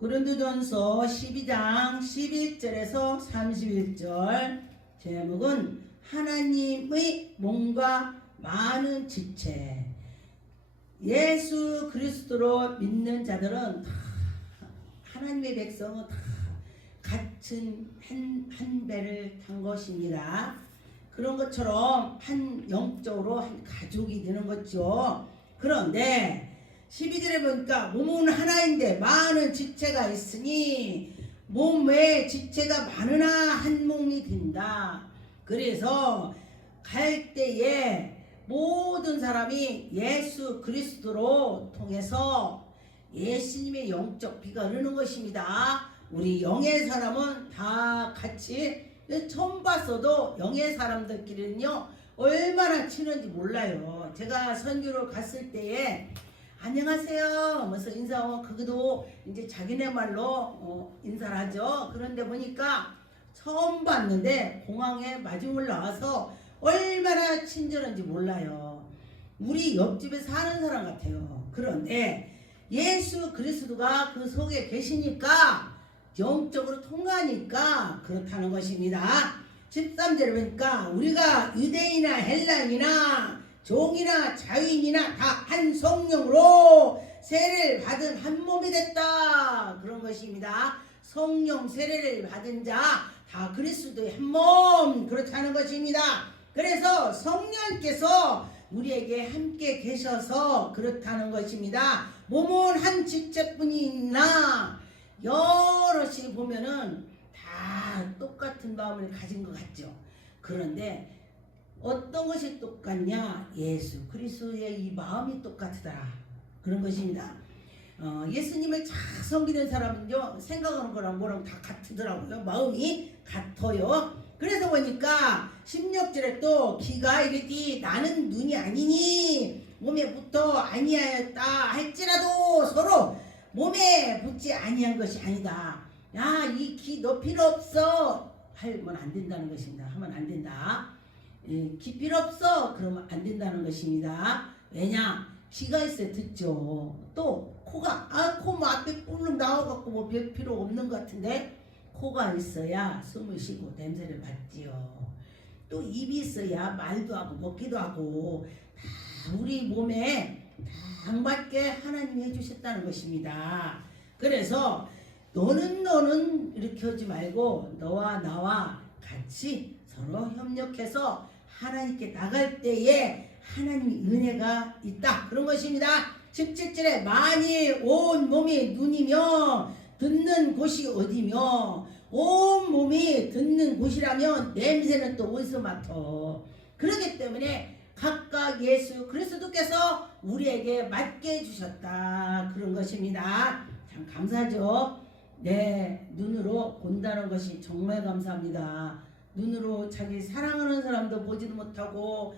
고린도전서 12장 11절에서 31절 제목은 하나님의 몸과 많은 지체. 예수 그리스도로 믿는 자들은 다 하나님의 백성은 다 같은 한 배를 탄 것입니다. 그런 것처럼 한 영적으로 한 가족이 되는 거죠. 그런데 12절에 보니까 몸은 하나인데 많은 지체가 있으니 몸에 지체가 많으나 한 몸이 된다. 그래서 갈 때에 모든 사람이 예수 그리스도로 통해서 예수님의 영적 피가 흐르는 것입니다. 우리 영의 사람은 다 같이 처음 봤어도 영의 사람들끼리는요 얼마나 친한지 몰라요. 제가 선교를 갔을 때에 안녕하세요 하면서 인사하고 그것도 이제 자기네 말로 인사를 하죠. 그런데 보니까 처음 봤는데 공항에 마중을 나와서 얼마나 친절한지 몰라요. 우리 옆집에 사는 사람 같아요. 그런데 예수 그리스도가 그 속에 계시니까 영적으로 통하니까 그렇다는 것입니다. 13절에 보니까 우리가 유대인이나 헬라인이나 종이나 자유인이나 다 한 성령으로 세례를 받은 한 몸이 됐다. 그런 것입니다. 성령 세례를 받은 자 다 그리스도의 한 몸 그렇다는 것입니다. 그래서 성령께서 우리에게 함께 계셔서 그렇다는 것입니다. 몸은 한 지체뿐이나 여럿이 보면은 다 똑같은 마음을 가진 것 같죠. 그런데 어떤 것이 똑같냐? 예수 그리스도의 이 마음이 똑같더라. 그런 것입니다. 예수님을 잘 섬기는 사람은요 생각하는 거랑 뭐랑 다 같더라고요. 마음이 같아요. 그래서 보니까 16절에 또 기가 이르디 나는 눈이 아니니 몸에 붙어 아니하였다 할지라도 서로 몸에 붙지 아니한 것이 아니다. 야, 이 기 너 필요 없어 하면 안 된다는 것입니다. 하면 안 된다. 기 필요 없어 그러면 안 된다는 것입니다. 왜냐? 귀가 있어야 듣죠. 또 코가 코 앞에 뿔룩 나와갖고 뭐 별 필요 없는 것 같은데 코가 있어야 숨을 쉬고 냄새를 맡지요. 또 입이 있어야 말도 하고 먹기도 하고 다 우리 몸에 다 맞게 하나님이 해주셨다는 것입니다. 그래서 너는 이렇게 하지 말고 너와 나와 같이 서로 협력해서 하나님께 나갈 때에 하나님의 은혜가 있다. 그런 것입니다. 17절에 만일 온 몸이 눈이며 듣는 곳이 어디며 온 몸이 듣는 곳이라면 냄새는 또 어디서 맡아. 그렇기 때문에 각각 예수 그리스도께서 우리에게 맡게 해주셨다. 그런 것입니다. 참 감사하죠. 네, 눈으로 본다는 것이 정말 감사합니다. 눈으로 자기 사랑하는 사람도 보지도 못하고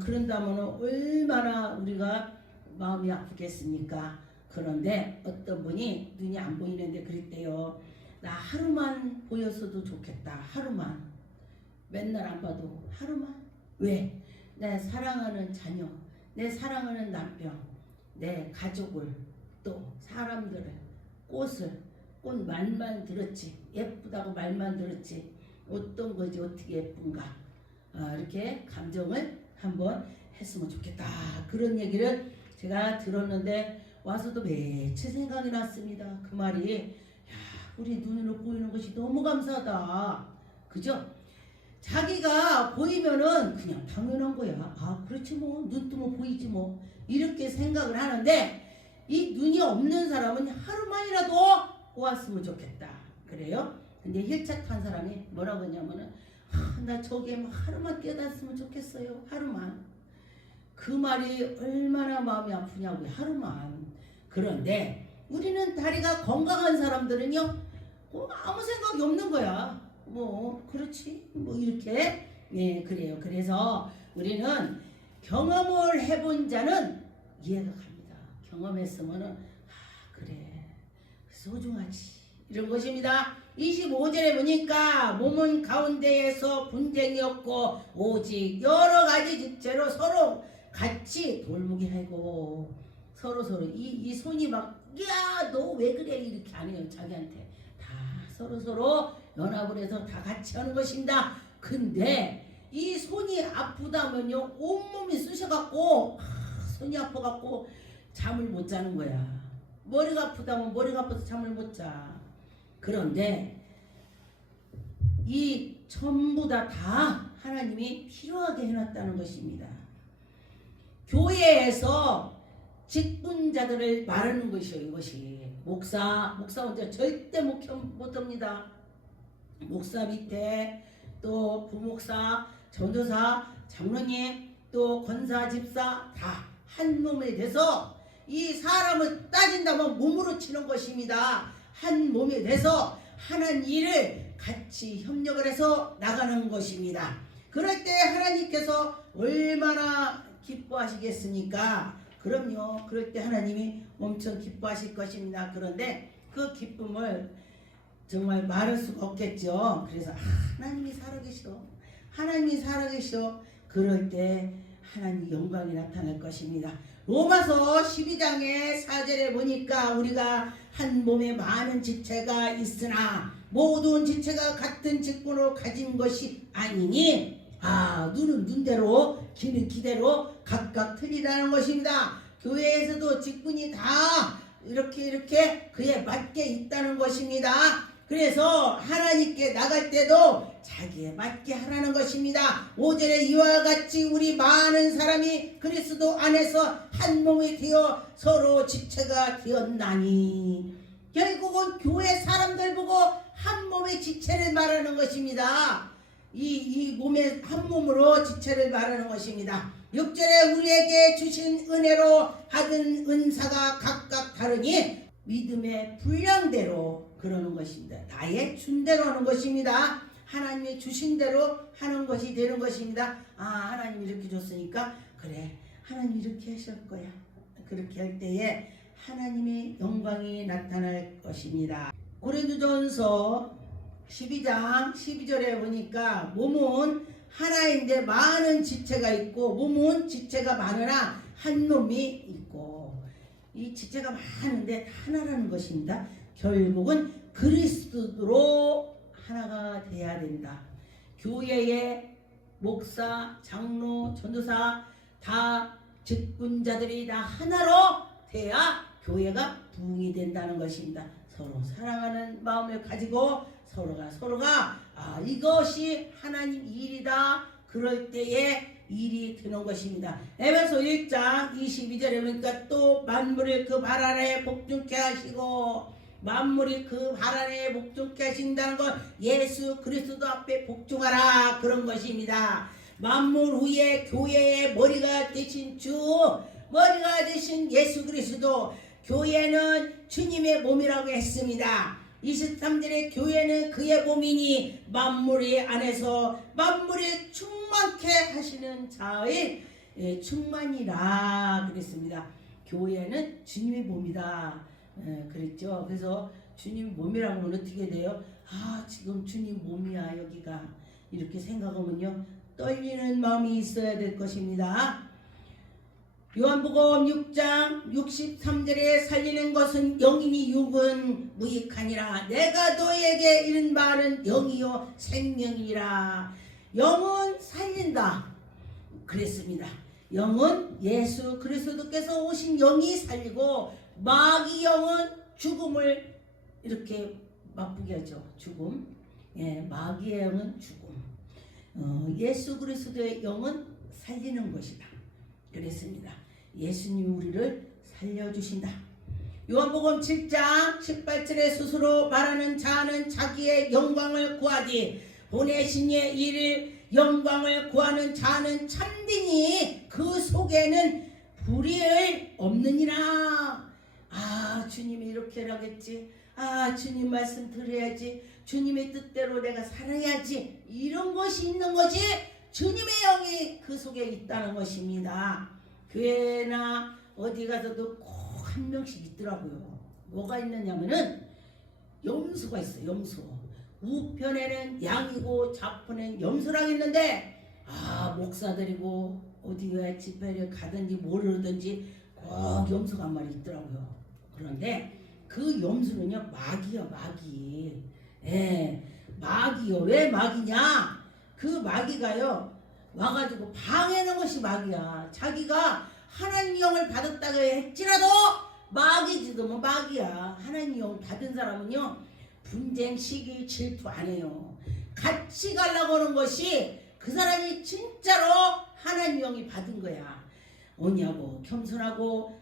그런다면 얼마나 우리가 마음이 아프겠습니까? 그런데 어떤 분이 눈이 안 보이는데 그랬대요. 나 하루만 보였어도 좋겠다. 하루만. 맨날 안 봐도 하루만. 왜? 내 사랑하는 자녀, 내 사랑하는 남편, 내 가족을, 또 사람들을, 꽃 말만 들었지. 예쁘다고 말만 들었지. 어떤 거지 어떻게 예쁜가. 이렇게 감정을 한번 했으면 좋겠다. 그런 얘기를 제가 들었는데 와서도 매체 생각이 났습니다. 그 말이 우리 눈으로 보이는 것이 너무 감사하다. 그죠? 자기가 보이면은 그냥 당연한 거야. 그렇지 뭐 눈 뜨면 보이지 뭐 이렇게 생각을 하는데 이 눈이 없는 사람은 하루만이라도 보았으면 좋겠다. 그래요? 근데 힐차 탄 사람이 뭐라고 했냐면은 나 저게 하루만 깨닫으면 좋겠어요. 하루만. 그 말이 얼마나 마음이 아프냐고요. 하루만. 그런데 우리는 다리가 건강한 사람들은요 아무 생각이 없는 거야. 뭐 그렇지 뭐 이렇게. 네, 그래요. 그래서 우리는 경험을 해본 자는 이해가 갑니다. 경험했으면은 그래 소중하지 이런 것입니다. 25절에 보니까 몸은 가운데에서 분쟁이 없고 오직 여러 가지 지체로 서로 같이 돌보게 하고 서로 이 손이 막 야, 너 왜 그래? 이렇게 안 해요. 자기한테. 다 서로 연합을 해서 다 같이 하는 것입니다. 근데 이 손이 아프다면요, 온몸이 쑤셔갖고 손이 아파갖고 잠을 못 자는 거야. 머리가 아프다면 머리가 아파서 잠을 못 자. 그런데 이 전부 다 하나님이 필요하게 해놨다는 것입니다. 교회에서 직분자들을 말하는 것이요, 이것이. 목사 혼자 절대 못합니다. 목사 밑에 또 부목사, 전도사, 장로님, 또 권사, 집사 다 한 몸에 돼서 이 사람을 따진다면 몸으로 치는 것입니다. 한 몸에 돼서 하나님 일을 같이 협력을 해서 나가는 것입니다. 그럴 때 하나님께서 얼마나 기뻐하시겠습니까? 그럼요. 그럴 때 하나님이 엄청 기뻐하실 것입니다. 그런데 그 기쁨을 정말 말할 수가 없겠죠. 그래서 하나님이 살아계셔. 하나님이 살아계셔. 그럴 때 하나님 영광이 나타날 것입니다. 로마서 12장의 4절에 보니까 우리가 한 몸에 많은 지체가 있으나 모든 지체가 같은 직분을 가진 것이 아니니 눈은 눈대로 귀는 귀대로 각각 틀리다는 것입니다. 교회에서도 직분이 다 이렇게 그에 맞게 있다는 것입니다. 그래서 하나님께 나갈 때도 자기에 맞게 하라는 것입니다. 5절에 이와 같이 우리 많은 사람이 그리스도 안에서 한 몸이 되어 서로 지체가 되었나니, 결국은 교회 사람들 보고 한 몸의 지체를 말하는 것입니다. 이 몸의 한 몸으로 지체를 말하는 것입니다. 6절에 우리에게 주신 은혜로 받은 은사가 각각 다르니 믿음의 분량대로 그러는 것입니다. 나의 준대로 하는 것입니다. 하나님이 주신 대로 하는 것이 되는 것입니다. 하나님이 이렇게 줬으니까 그래, 하나님이 이렇게 하실 거야. 그렇게 할 때에 하나님의 영광이 나타날 것입니다. 고린도전서 12장 12절에 보니까 몸은 하나인데 많은 지체가 있고, 몸은 지체가 많으나 한 몸이 있고, 이 지체가 많은데 하나라는 것입니다. 결국은 그리스도로 하나가 돼야 된다. 교회의 목사, 장로, 전도사 다 직분자들이 다 하나로 돼야 교회가 부흥이 된다는 것입니다. 서로 사랑하는 마음을 가지고 서로가 이것이 하나님 일이다. 그럴 때에 일이 되는 것입니다. 에베소 1장 22절에 보니까 또 만물을 그 발 아래 복종케 하시고, 만물이 그 발 아래 복종케 하신다는 건 예수 그리스도 앞에 복종하라, 그런 것입니다. 만물 위에 교회의 머리가 되신 머리가 되신 예수 그리스도, 교회는 주님의 몸이라고 했습니다. 23절에 교회는 그의 몸이니 만물이 안에서 만물이 충만케 하시는 자의 충만이라 그랬습니다. 교회는 주님의 몸이다 그랬죠. 그래서 주님 몸이라고 하면 어떻게 돼요? 지금 주님 몸이야 여기가, 이렇게 생각하면요 떨리는 마음이 있어야 될 것입니다. 요한복음 6장 63절에 살리는 것은 영이니 육은 무익하니라. 내가 너에게 이른 말은 영이요 생명이라. 영은 살린다 그랬습니다. 영은 예수 그리스도께서 오신 영이 살리고, 마귀 영은 죽음을 이렇게 맛보게 하죠. 죽음. 마귀의 영은 죽음. 예수 그리스도의 영은 살리는 것이다 그랬습니다. 예수님이 우리를 살려주신다. 요한복음 7장 18절에 스스로 말하는 자는 자기의 영광을 구하지, 보내신 이의 일을 영광을 구하는 자는 참되니 그 속에는 불의를 없느니라. 주님이 이렇게 하겠지, 주님 말씀 들어야지, 주님의 뜻대로 내가 살아야지, 이런 것이 있는 것이 주님의 영이 그 속에 있다는 것입니다. 교회나 어디 가서도 꼭 한 명씩 있더라고요. 뭐가 있느냐면은 염소가 있어요. 염소. 우편에는 양이고 좌편에는 염소랑 있는데, 목사들이고 어디 집회를 가든지 모르든지 꼭 염소가 한 마리 있더라고요. 그런데 그 염소는요 마귀야 마귀. 예, 마귀요. 왜 마귀냐? 그 마귀가요 와가지고 방해하는 것이 마귀야. 자기가 하나님 영을 받았다고 했지라도 마귀지도 뭐 마귀야. 하나님 영 받은 사람은요 분쟁 시기 질투 안 해요. 같이 가려고 하는 것이 그 사람이 진짜로 하나님 영이 받은 거야. 뭐냐고 겸손하고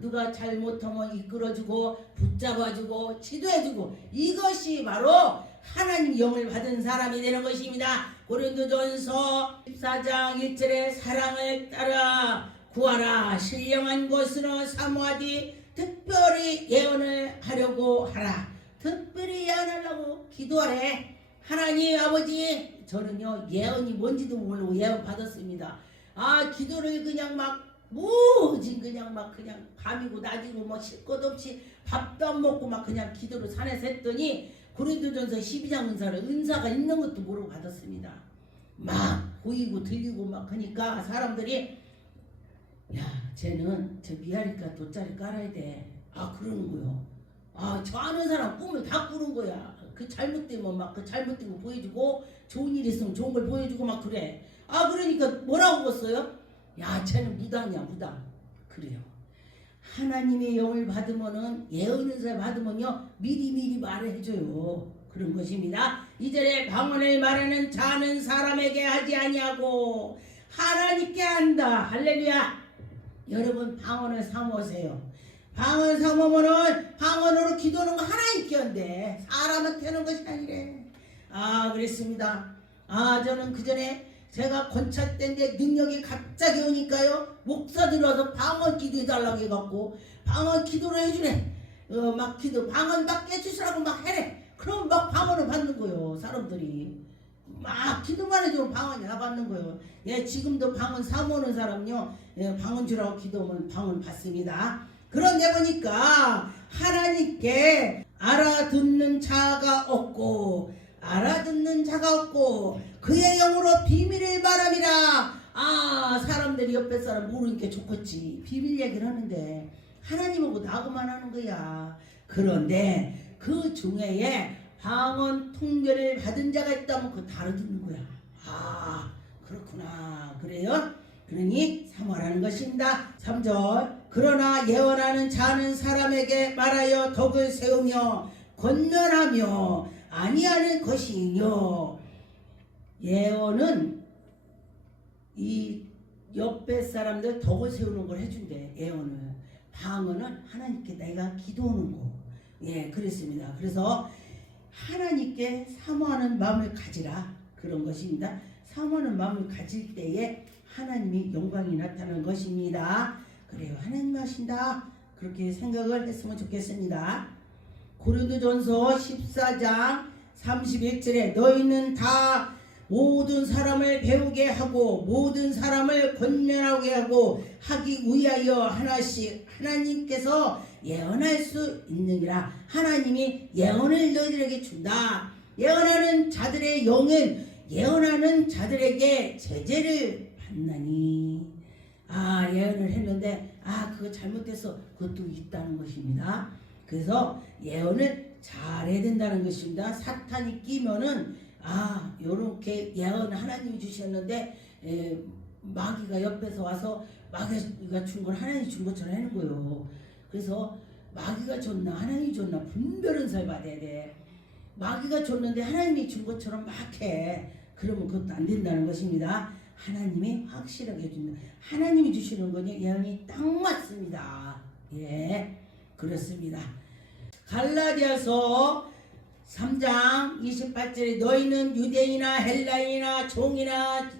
누가 잘못하면 이끌어주고 붙잡아주고 지도해주고 이것이 바로 하나님 영을 받은 사람이 되는 것입니다. 고린도전서 14장 1절에 사랑을 따라 구하라 신령한 것으로 사모하디 특별히 예언을 하려고 하라. 특별히 예언하려고 기도하래. 하나님 아버지 저는요 예언이 뭔지도 모르고 예언 받았습니다. 기도를 그냥 막 무진 그냥 막 그냥 밤이고 낮이고 뭐 쉴 것 없이 밥도 안 먹고 막 그냥 기도를 산에서 했더니 고린도전서 12장 은사가 있는 것도 모르고 받았습니다. 막 보이고 들리고 막 하니까 사람들이 야 쟤는 저 미아리까 돗자리 깔아야 돼. 그러는 거요. 저 아는 사람 꿈을 다 꾸는 거야. 그 잘못되면 막 그 잘못된 거 보여주고 좋은 일 있으면 좋은 걸 보여주고 막 그래. 그러니까 뭐라고 했어요? 야 쟤는 무당이야 무당. 그래요. 하나님의 영을 받으면은 예언을 받으면요 미리 말해줘요. 그런 것입니다. 이절에 방언을 말하는 자는 사람에게 하지 아니하고 하나님께 한다. 할렐루야. 여러분 방언을 사모하세요. 방언 사모면은 방언으로 기도하는 거 하나님께 한대. 사람한테 하는 것이 아니래. 그랬습니다. 저는 그 전에 제가 권찰때인데 능력이 갑자기 오니까요 목사들 와서 방언 기도해달라고 해갖고 방언 기도를 해주네. 막 기도 방언 막 깨주시라고 막 해래. 그럼 막 방언을 받는 거요. 사람들이 막 기도만 해주면 방언이 다 받는 거요. 지금도 방언 사모하는 사람요 방언 주라고 기도하면 방언 받습니다. 그런데 보니까 하나님께 알아듣는 자가 없고 그의 영으로 비밀을 말함이라. 사람들이 옆에 사람 모르니까 좋겠지. 비밀 얘기를 하는데 하나님하고 나하고만 하는 거야. 그런데 그 중에 방언 통변을 받은 자가 있다면 그거 다 알아듣는 거야. 그렇구나. 그래요? 그러니 사모하라는 것입니다. 3절 그러나 예언하는 자는 사람에게 말하여 덕을 세우며 권면하며 아니하는 것이요. 예언은 이 옆에 사람들 덕을 세우는 걸 해준대. 예언을. 방언은 하나님께 내가 기도하는 거. 그랬습니다. 그래서 하나님께 사모하는 마음을 가지라. 그런 것입니다. 사모하는 마음을 가질 때에 하나님이 영광이 나타나는 것입니다. 그래요. 하나님 하신다. 그렇게 생각을 했으면 좋겠습니다. 고린도전서 14장 31절에 너희는 다 모든 사람을 배우게 하고 모든 사람을 권면하게 하고 하기 위하여 하나씩 하나님께서 예언할 수 있느니라. 하나님이 예언을 너희들에게 준다. 예언하는 자들의 영은 예언하는 자들에게 제재를 받나니. 예언을 했는데 그거 잘못돼서 그것도 있다는 것입니다. 그래서 예언을 잘해야 된다는 것입니다. 사탄이 끼면은 요렇게 예언 하나님이 주셨는데 마귀가 옆에서 와서 마귀가 준 걸 하나님이 준 것처럼 하는 거예요. 그래서 마귀가 줬나 하나님이 줬나 분별은 잘 받아야 돼. 마귀가 줬는데 하나님이 준 것처럼 막 해. 그러면 그것도 안 된다는 것입니다. 하나님이 확실하게 해준다. 하나님이 주시는 거니 예언이 딱 맞습니다. 그렇습니다. 갈라디아서 3장 28절에 너희는 유대인이나 헬라인이나 종이나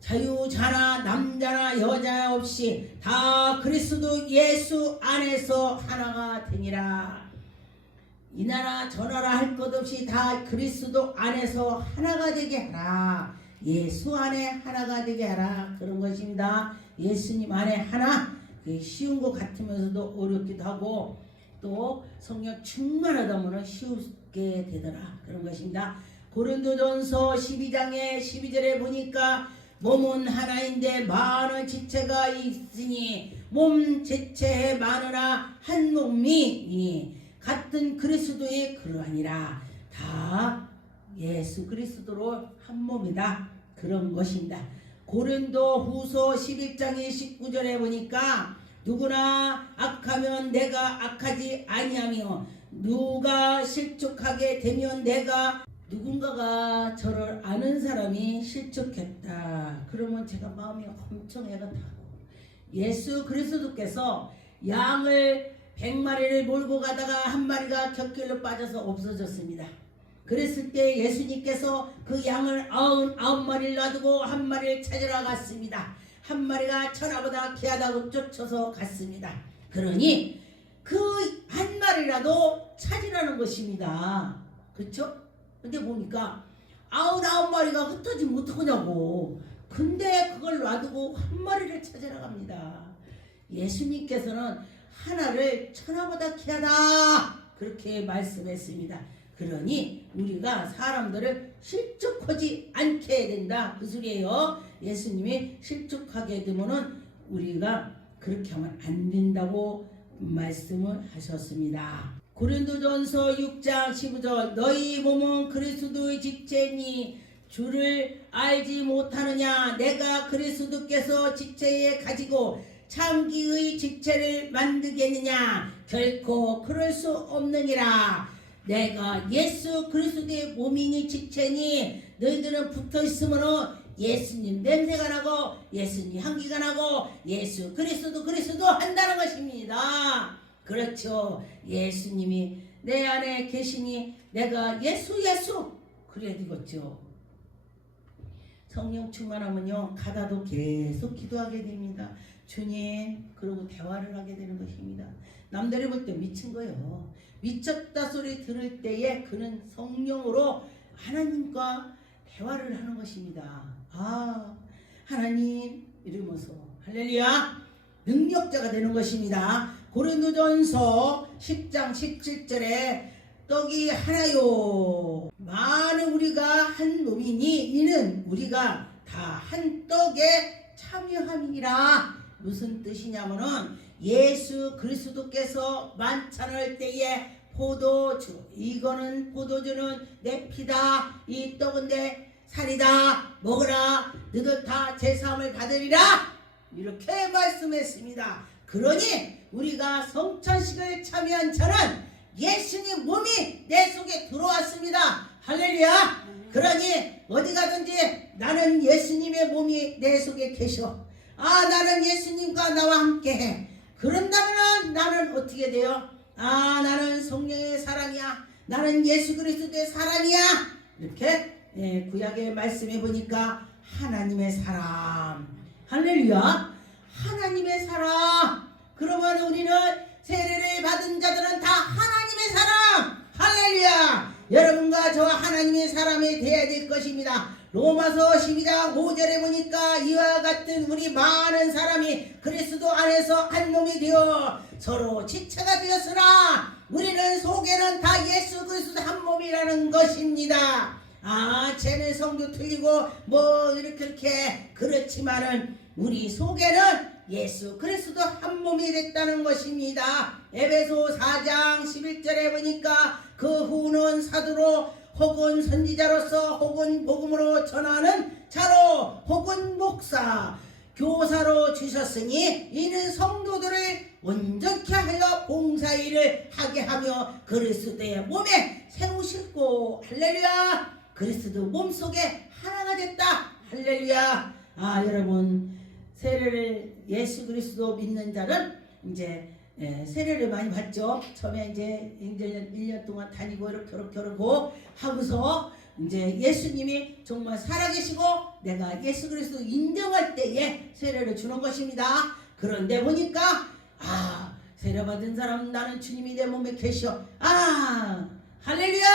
자유자나 남자나 여자 없이 다 그리스도 예수 안에서 하나가 되니라. 이나라 저나라 할 것 없이 다 그리스도 안에서 하나가 되게 하라. 예수 안에 하나가 되게 하라. 그런 것입니다. 예수님 안에 하나. 그게 쉬운 것 같으면서도 어렵기도 하고 또 성령 충만하다 보면 쉽게 되더라. 그런 것입니다. 고린도전서 12장의 12절에 보니까 몸은 하나인데 많은 지체가 있으니 몸 지체에 많으나 한 몸이니 같은 그리스도의 그러하니라. 다 예수 그리스도로 한 몸이다. 그런 것입니다. 고린도 후서 11장 19절에 보니까 누구나 악하면 내가 악하지 아니하며 누가 실족하게 되면 내가 누군가가 저를 아는 사람이 실족했다. 그러면 제가 마음이 엄청 애가 타고 예수 그리스도께서 양을 100마리를 몰고 가다가 한 마리가 곁길로 빠져서 없어졌습니다. 그랬을 때 예수님께서 그 양을 99마리를 놔두고 한 마리를 찾으러 갔습니다. 한 마리가 천하보다 귀하다고 쫓아서 갔습니다. 그러니 그 한 마리라도 찾으라는 것입니다. 그렇죠? 근데 보니까 99마리가 흩어지면 어떡하냐고. 근데 그걸 놔두고 한 마리를 찾으러 갑니다. 예수님께서는 하나를 천하보다 귀하다 그렇게 말씀했습니다. 그러니 우리가 사람들을 실족하지 않게 된다 그 소리예요. 예수님이 실족하게 되면은 우리가 그렇게 하면 안 된다고 말씀을 하셨습니다. 고린도전서 6장 15절 너희 몸은 그리스도의 지체니 주를 알지 못하느냐. 내가 그리스도께서 지체에 가지고 창기의 지체를 만들겠느냐. 결코 그럴 수 없느니라. 내가 예수 그리스도의 몸이니 지체니 너희들은 붙어있으면 예수님 냄새가 나고 예수님 향기가 나고 예수 그리스도 한다는 것입니다. 그렇죠. 예수님이 내 안에 계시니 내가 예수 그래야 되겠죠. 성령 충만하면요 가다도 계속 기도하게 됩니다. 주님 그러고 대화를 하게 되는 것입니다. 남들이 볼 때 미친 거예요. 미쳤다 소리 들을 때에 그는 성령으로 하나님과 대화를 하는 것입니다. 아 하나님 이러면서 할렐루야 능력자가 되는 것입니다. 고린도전서 10장 17절에 떡이 하나요 많은 우리가 한 몸이니 이는 우리가 다 한 떡에 참여함이니라. 무슨 뜻이냐면은 예수 그리스도께서 만찬할 때에 포도주 이거는 포도주는 내 피다 이 떡은 내 살이다 먹으라 너희들 다 제사함을 받으리라 이렇게 말씀했습니다. 그러니 우리가 성찬식을 참여한 자는 예수님 몸이 내 속에 들어왔습니다. 할렐루야. 그러니 어디 가든지 나는 예수님의 몸이 내 속에 계셔. 아 나는 예수님과 나와 함께해. 그런다면 나는 어떻게 돼요? 아 나는 성령의 사람이야. 나는 예수 그리스도의 사람이야. 이렇게 구약의 말씀해 보니까 하나님의 사람. 할렐루야. 하나님의 사람. 그러면 우리는 세례를 받은 자들은 다 하나님의 사람. 할렐루야. 여러분과 저와 하나님의 사람이 되어야 될 것입니다. 로마서 12장 5절에 보니까 이와 같은 우리 많은 사람이 그리스도 안에서 한 몸이 되어 서로 지체가 되었으나 우리는 속에는 다 예수 그리스도 한 몸이라는 것입니다. 아 쟤네 성도 틀리고 뭐 이렇게 그렇지만은 우리 속에는 예수 그리스도 한 몸이 됐다는 것입니다. 에베소 4장 11절에 보니까 그 후는 사도로 혹은 선지자로서 혹은 복음으로 전하는 자로 혹은 목사 교사로 주셨으니 이는 성도들을 온전케 하여 봉사일을 하게 하며 그리스도의 몸에 세우시고 할렐루야. 그리스도 몸속에 하나가 됐다. 할렐루야. 아 여러분 세례를 예수 그리스도 믿는 자는 이제 세례를 많이 받죠. 처음에 이제 1년 동안 다니고 이렇게 하고서 이제 예수님이 정말 살아계시고 내가 예수 그리스도 인정할 때에 세례를 주는 것입니다. 그런데 보니까 아 세례 받은 사람 나는 주님이 내 몸에 계셔. 아 할렐루야.